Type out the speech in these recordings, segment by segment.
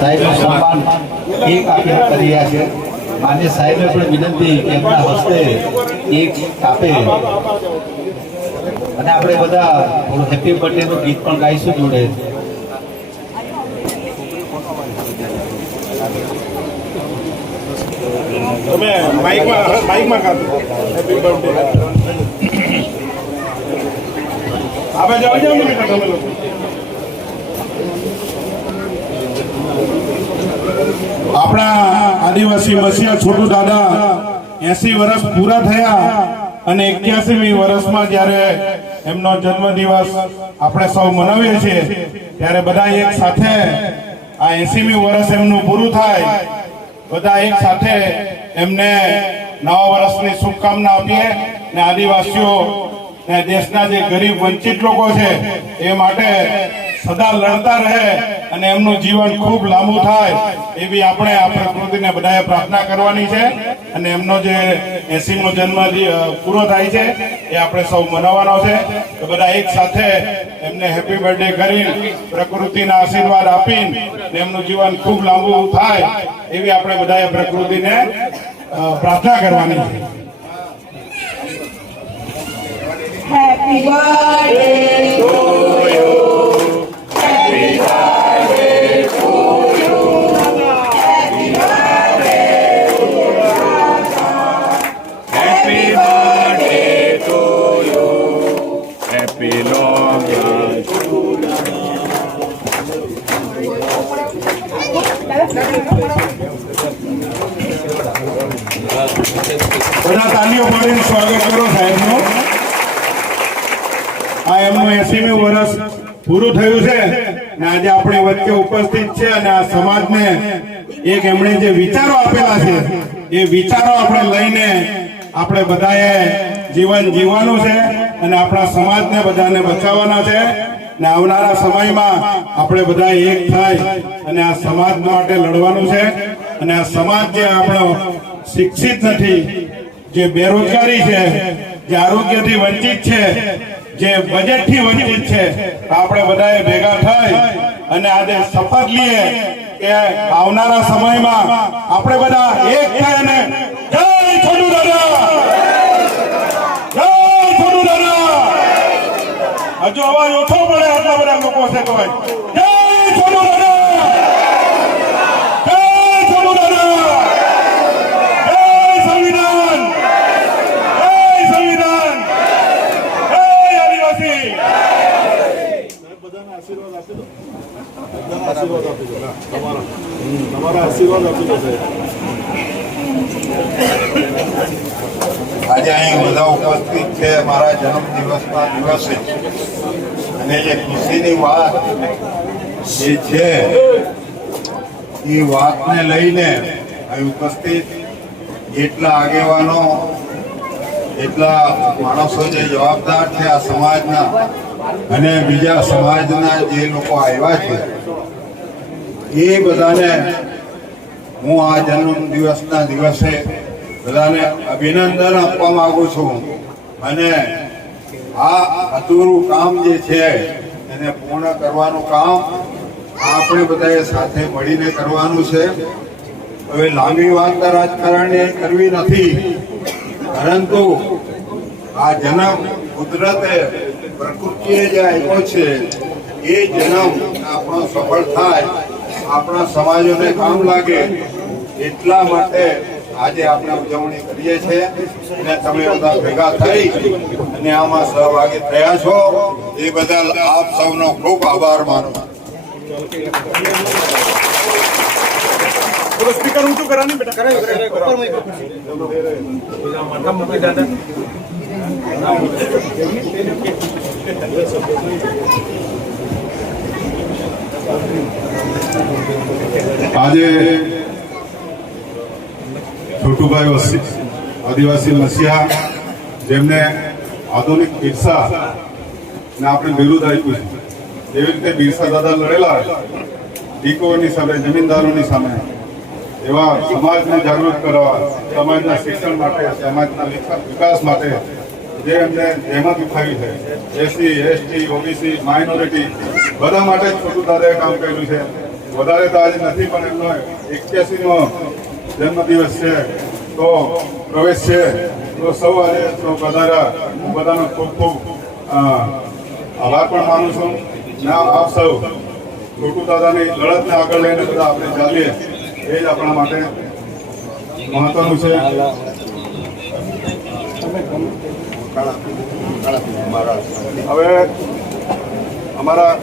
સાહેબનું સન્માન એક આપીને કરી રહ્યા છે. માન્ય સાહેબને પણ વિનંતી કે એમના હસ્તે એક કાપે. અને આપણે બધા થોડું હેપી બર્થડેનું ગીત પણ ગાઈશું જોડે. તમે માઇકમાં માઇકમાં કાઢો હેપી બર્થડે આપણે જાઓ જાઓ ને તમે લોકો આપણા આદિવાસી મસીહા છોટુ દાદા એસી વર્ષ પૂરા થયા અને એક્યાસીમી વર્ષમાં જ્યારે એમનો જન્મ દિવસ આપણે સૌ મનાવીએ છીએ, ત્યારે બધા એક સાથે આ એસીમી વર્ષ એમનું પૂરું થાય. બધા એક સાથે એમને નવા વર્ષની શુભકામના આપીએ ને આદિવાસીઓ ને દેશના જે ગરીબ વંચિત લોકો છે, એ માટે સદા લડતા રહે અને એમનું જીવન ખૂબ લાંબુ થાય, એવી આપણે આ પ્રકૃતિને બધાએ પ્રાર્થના કરવાની છે. અને એમનો જે એસીમો જન્મ પૂરો થાય છે, એ આપણે સૌ મનાવવાનો છે. તો બધા એક સાથે એમને હેપી બર્થડે કરી પ્રકૃતિના આશીર્વાદ આપીને એમનું જીવન ખૂબ લાંબુ થાય, એવી આપણે બધાએ પ્રકૃતિને પ્રાર્થના કરવાની છે. Happy birthday Happy બધા તાલીઓ પાડીને સ્વાગત કરો સાહેબનું. આ એમનું એસીમી વર્ષ પૂરું થયું છે ને આજે આપણે વચ્ચે ઉપસ્થિત છે અને આ સમાજને એક એમણે જે વિચારો આપેલા છે, એ વિચારો આપણે લઈને આપણે બધાએ જીવન જીવવાનું છે અને આપણા સમાજને બધાને બચાવવાના છે. ને આવનારા સમયમાં આપણે બધા એક થાય અને આ સમાજ માટે લડવાનું છે. અને આ સમાજ જે આપણો શિક્ષિત નથી, જે બેરોજગારી છે, જે આરોગ્યથી વંચિત છે, જે બજેટથી વંચિત છે આપણે બધાએ ભેગા થાય અને આજે શપથ લઈએ કે આવનારા સમયમાં આપણે બધા એક છોટુ દાદા! હજુ અવાજ ઓછો તમારા તમારા આશીર્વાદ આપી દો સાહેબ આજે અહીં બધા ઉપસ્થિત છે મારા જન્મ દિવસના દિવસે અને ખુશીની વાત જે છે એ વાતને લઈને અહીં ઉપસ્થિત જેટલા આગેવાનો એટલા માણસો જે જવાબદાર છે આ સમાજના અને બીજા સમાજના જે લોકો આવ્યા છે એ બધાને હું આ જન્મ દિવસના દિવસે બધાને અભિનંદન આપવા માગું છું અને આ અધૂરું કામ જે છે, એને પૂર્ણ કરવાનું કામ આપણે બધાએ સાથે મળીને કરવાનું છે. હવે લાંબી વાત રાજકારણને કરવી નથી, પરંતુ આ જન્મ કુદરતે પ્રકૃતિએ જે આપ્યો છે, એ જન્મ આપણો સફળ થાય, આપણા સમાજોને કામ લાગે, એટલા માટે આજે આપણે ઉજવણી કરીએ છીએ અને તમે બધા ભેગા થઈ અને આમાં સહભાગી થયા છો. એ બદલ આપ સૌનો ખૂબ આભાર માનું. સ્પીકર ઊંચું કરાની બેટા. આજે છોટુભાઈ આદિવાસી મસીહા, જેમને આધુનિક બિરસા ને આપણે બિરુદ આપ્યું છે. એવી રીતે બિરસા દાદા લડેલા ટીકોની સામે, જમીનદારોની સામે, એવા સમાજને જાગૃત કરવા, સમાજના શિક્ષણ માટે, સમાજના વિકાસ માટે જે એમને જેમાં દુખાવી છે. એસસી, એસટી, ઓબીસી, માઇનોરિટી, બધા માટે છોટું દાદાએ કામ કર્યું છે. વધારે તો આજે નથી, પણ એમનો એક્યાસી નો જન્મદિવસ છે તો પ્રવેશ છે. તો સૌ આજે તો વધારા હું બધાનો ખૂબ ખૂબ આભાર પણ માનું છું. ના આપ સૌ છોટુ દાદાની લડતને આગળ લઈને બધા આપણે ચાલીએ. એ જ આપણા માટે મહત્વનું છે. હવે અમારા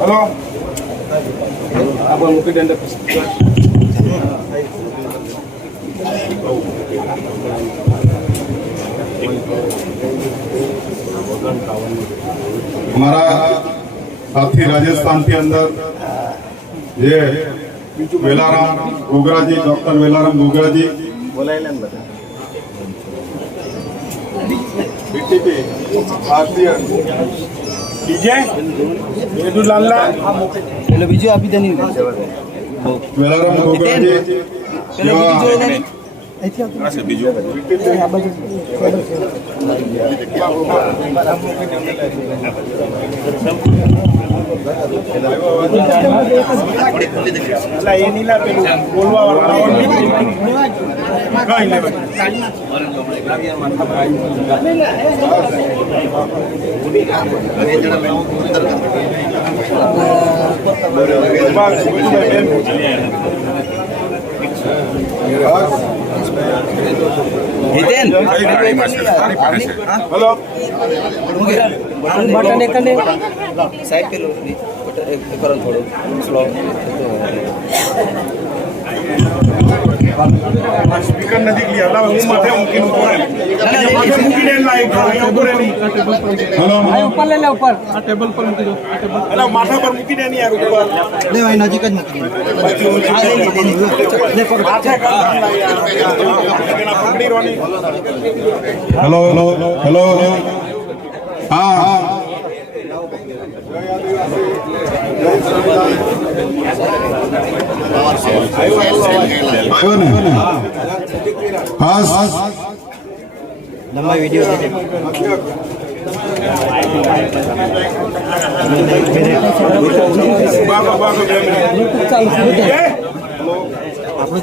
હલો? અમારા સાથી રાજસ્થાનથી અંદર જે વેલારામ ગોગરાજી ડોક્ટર વેલારામ ગોગરાજી બીટીપી ભારતીય ડીજે વેદુલાલના. પેલો બીજો આપી દે નહીં વેલારામ ગોગરાજી પેલો બીજો જોડે દે નહીં. দিতেন বাটন এখানে। সাইড পেল করুন থোড়ো স্লো સ્પીકર નજીક લઈ આવ હું માથે મૂકીને ઊભો રહે. માથે મૂકીને લાઈવ કરો, અહીંયા ઊભો રહે નહીં. હલો. ઉપર લે લે ઉપર. એટલે માથા પર મૂકીને નહીં યાર ઉપર લે ભાઈ નજીક જ મૂકી દે. આ લઈ લે. લે પકડ. Hello hello hello. હા હા. આવ્યો ને હા લંબા વીડિયો છે આપણું